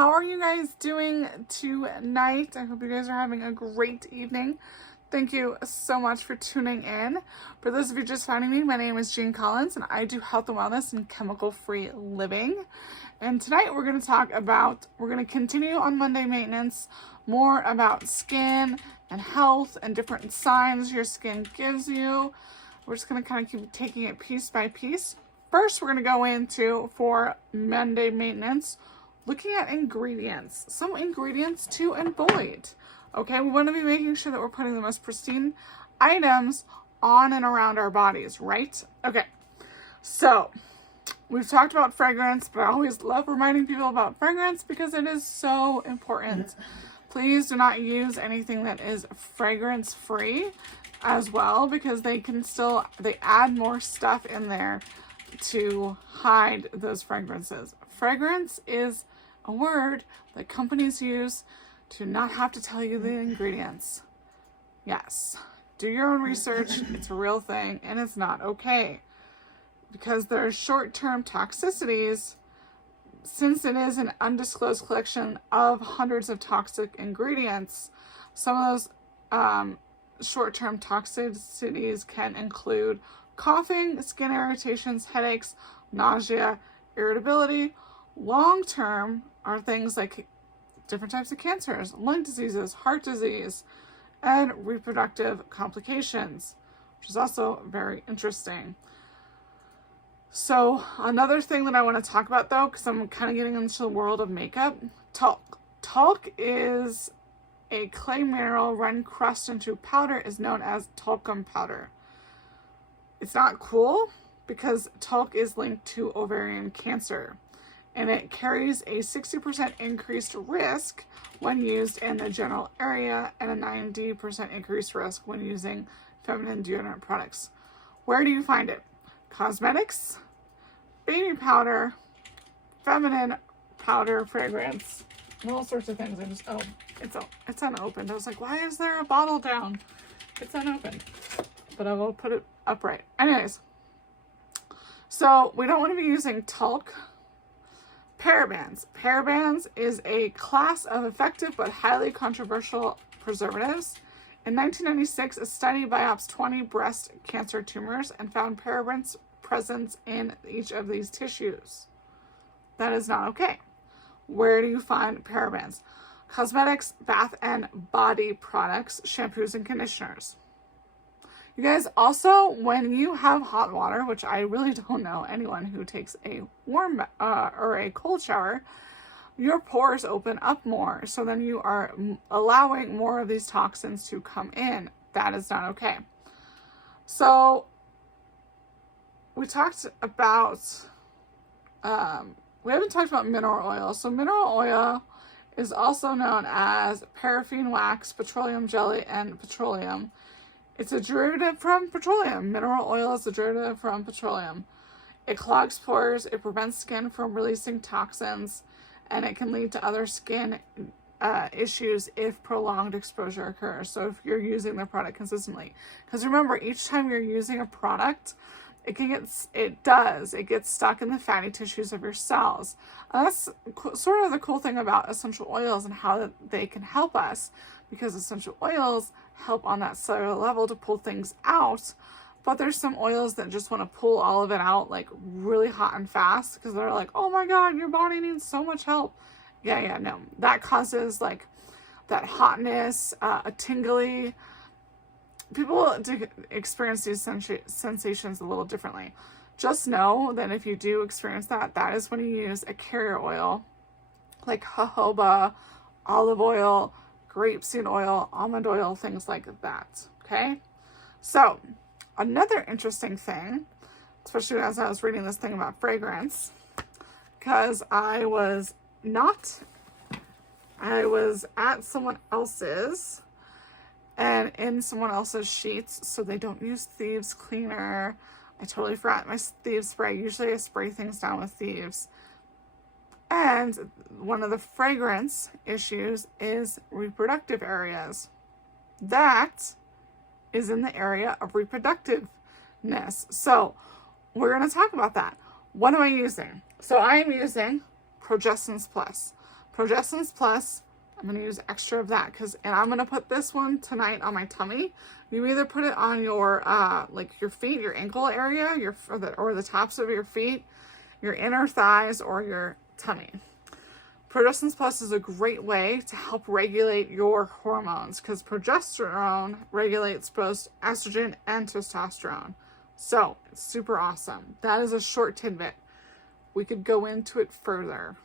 how are you guys doing tonight? I hope you guys are having a great evening. Thank you so much for tuning in. For those of you just finding me, my name is Jean Collins and I do health and wellness and chemical-free living. And tonight we're going to continue on Monday maintenance, more about skin and health and different signs your skin gives you. We're just going to kind of keep taking it piece by piece. First, we're going to go into, for Monday maintenance, looking at ingredients. Some ingredients to avoid. Okay, we want to be making sure that we're putting the most pristine items on and around our bodies, right? Okay, so we've talked about fragrance, but I always love reminding people about fragrance because it is so important. Please do not use anything that is fragrance free as well, because they add more stuff in there to hide those fragrances. Fragrance is a word that companies use to not have to tell you the ingredients. Yes, do your own research. It's a real thing and it's not okay, because there are short-term toxicities. Since it is an undisclosed collection of hundreds of toxic ingredients, some of those short-term toxicities can include coughing, skin irritations, headaches, nausea, irritability. Long-term are things like different types of cancers, lung diseases, heart disease, and reproductive complications, which is also very interesting. So another thing that I want to talk about, though, because I'm kind of getting into the world of makeup, talc. Talc is a clay mineral when crushed into powder, is known as talcum powder. It's not cool because talc is linked to ovarian cancer, and it carries a 60% increased risk when used in the general area and a 90% increased risk when using feminine deodorant products. Where do you find it? Cosmetics, baby powder, feminine powder, fragrance, and all sorts of things. It's unopened. I was like, why is there a bottle down? It's unopened, but I will put it upright. Anyways, so we don't want to be using talc. Parabens. Parabens is a class of effective but highly controversial preservatives. In 1996, a study biopsied 20 breast cancer tumors and found parabens presence in each of these tissues. That is not okay. Where do you find parabens? Cosmetics, bath and body products, shampoos, and conditioners. You guys, also, when you have hot water, which I really don't know anyone who takes a warm or a cold shower, your pores open up more. So then you are allowing more of these toxins to come in. That is not okay. So we talked about, we haven't talked about mineral oil. So mineral oil is also known as paraffin wax, petroleum jelly, and petroleum. It's a derivative from petroleum. Mineral oil is a derivative from petroleum. It clogs pores, it prevents skin from releasing toxins, and it can lead to other skin issues if prolonged exposure occurs. So if you're using the product consistently. Because remember, each time you're using a product, it gets stuck in the fatty tissues of your cells. And that's sort of the cool thing about essential oils and how they can help us, because essential oils help on that cellular level to pull things out. But there's some oils that just want to pull all of it out like really hot and fast, because they're like, oh my God, your body needs so much help. No, that causes like that hotness, a tingly. People experience these sensations a little differently. Just know that if you do experience that, that is when you use a carrier oil like jojoba, olive oil, grapeseed oil, almond oil, things like that. Okay. So another interesting thing, especially as I was reading this thing about fragrance, because I was at someone else's and in someone else's sheets, so they don't use Thieves cleaner. I totally forgot my Thieves spray. Usually I spray things down with Thieves. And one of the fragrance issues is reproductive areas. That is in the area of reproductiveness. So we're going to talk about that. What am I using? So I'm using Progessence Plus. Progestins Plus, I'm going to use extra of that and I'm going to put this one tonight on my tummy. You either put it on your, like your feet, your ankle area, or the tops of your feet, your inner thighs, or your tummy. Progestins Plus is a great way to help regulate your hormones because progesterone regulates both estrogen and testosterone. So it's super awesome. That is a short tidbit. We could go into it further.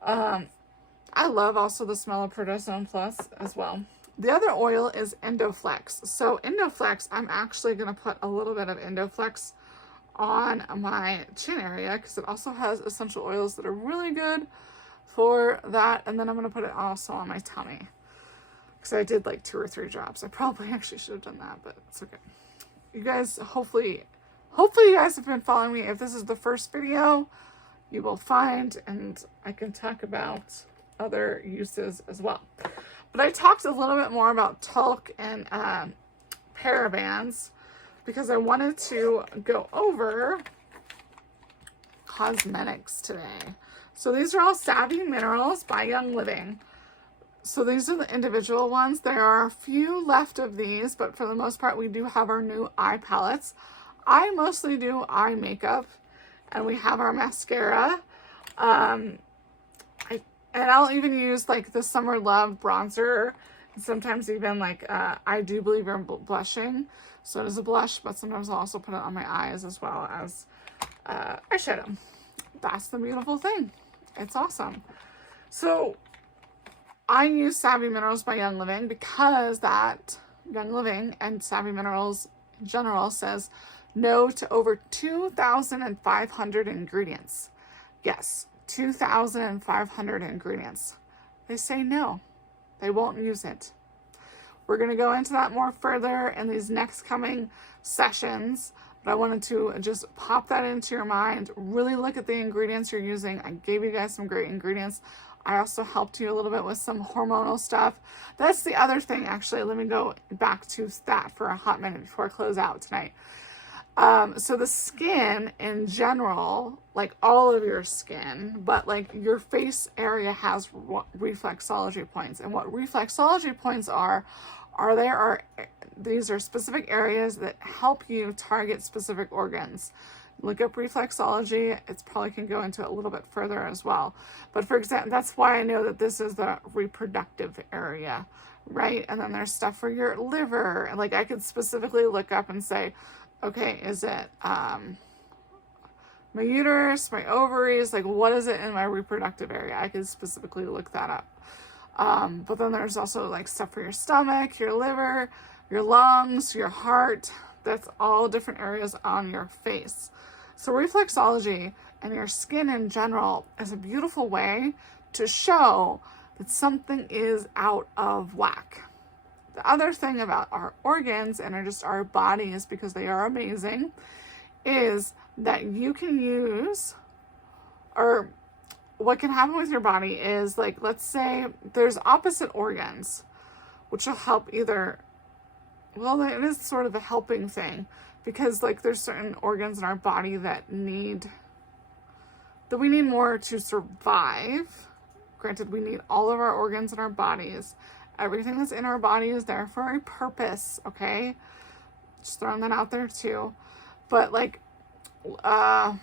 I love also the smell of Progesterone Plus as well. The other oil is Endoflex. So Endoflex, I'm actually going to put a little bit of Endoflex on my chin area because it also has essential oils that are really good for that. And then I'm going to put it also on my tummy because I did like 2 or 3 drops. I probably actually should have done that, but it's okay. You guys, hopefully you guys have been following me. If this is the first video, you will find, and I can talk about other uses as well. But I talked a little bit more about talc and parabens because I wanted to go over cosmetics today. So these are all Savvy Minerals by Young Living. So these are the individual ones. There are a few left of these, but for the most part, we do have our new eye palettes. I mostly do eye makeup, and we have our mascara. And I'll even use like the Summer Love bronzer. And sometimes even like, I do believe in blushing. So it is a blush, but sometimes I'll also put it on my eyes as well as eyeshadow. That's the beautiful thing. It's awesome. So I use Savvy Minerals by Young Living because that Young Living and Savvy Minerals in general says no to over 2,500 ingredients. Yes, 2,500 ingredients. They say no, they won't use it. We're going to go into that more further in these next coming sessions, but I wanted to just pop that into your mind. Really look at the ingredients you're using. I gave you guys some great ingredients. I also helped you a little bit with some hormonal stuff. That's the other thing, actually. Let me go back to that for a hot minute before I close out tonight. So the skin in general, like all of your skin, but like your face area has reflexology points. And what reflexology points are these are specific areas that help you target specific organs. Look up reflexology. It's probably can go into it a little bit further as well. But for example, that's why I know that this is the reproductive area, right? And then there's stuff for your liver. And like I could specifically look up and say, okay, is it my uterus, my ovaries? Like, what is it in my reproductive area? I could specifically look that up. But then there's also like stuff for your stomach, your liver, your lungs, your heart. That's all different areas on your face. So reflexology and your skin in general is a beautiful way to show that something is out of whack. The other thing about our organs and just our bodies, because they are amazing, is that you can use, or what can happen with your body is, like, let's say there's opposite organs, which will help either, well, it is sort of a helping thing, because like there's certain organs in our body that we need more to survive. Granted, we need all of our organs in our bodies. Everything that's in our body is there for a purpose, okay? Just throwing that out there too. But like, oh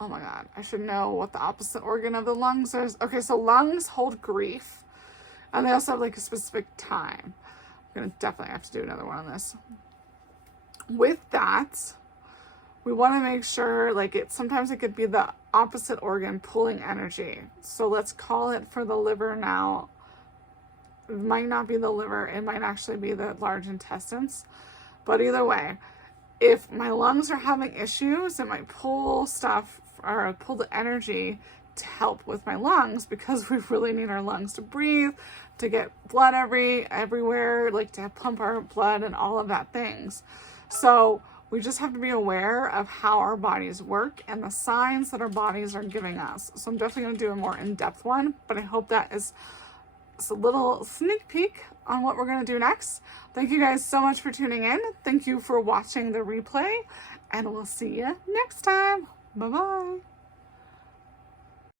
my God, I should know what the opposite organ of the lungs is. Okay, so lungs hold grief, and they also have like a specific time. I'm gonna definitely have to do another one on this. With that, we want to make sure, like, sometimes it could be the opposite organ pulling energy. So let's call it for the liver now. It might not be the liver, it might actually be the large intestines. But either way, if my lungs are having issues, it might pull stuff or pull the energy to help with my lungs, because we really need our lungs to breathe, to get blood everywhere, like to pump our blood and all of that things. So we just have to be aware of how our bodies work and the signs that our bodies are giving us. So I'm definitely going to do a more in-depth one, but I hope that is a little sneak peek on what we're going to do next. Thank you guys so much for tuning in. Thank you for watching the replay, and we'll see you next time. Bye-bye.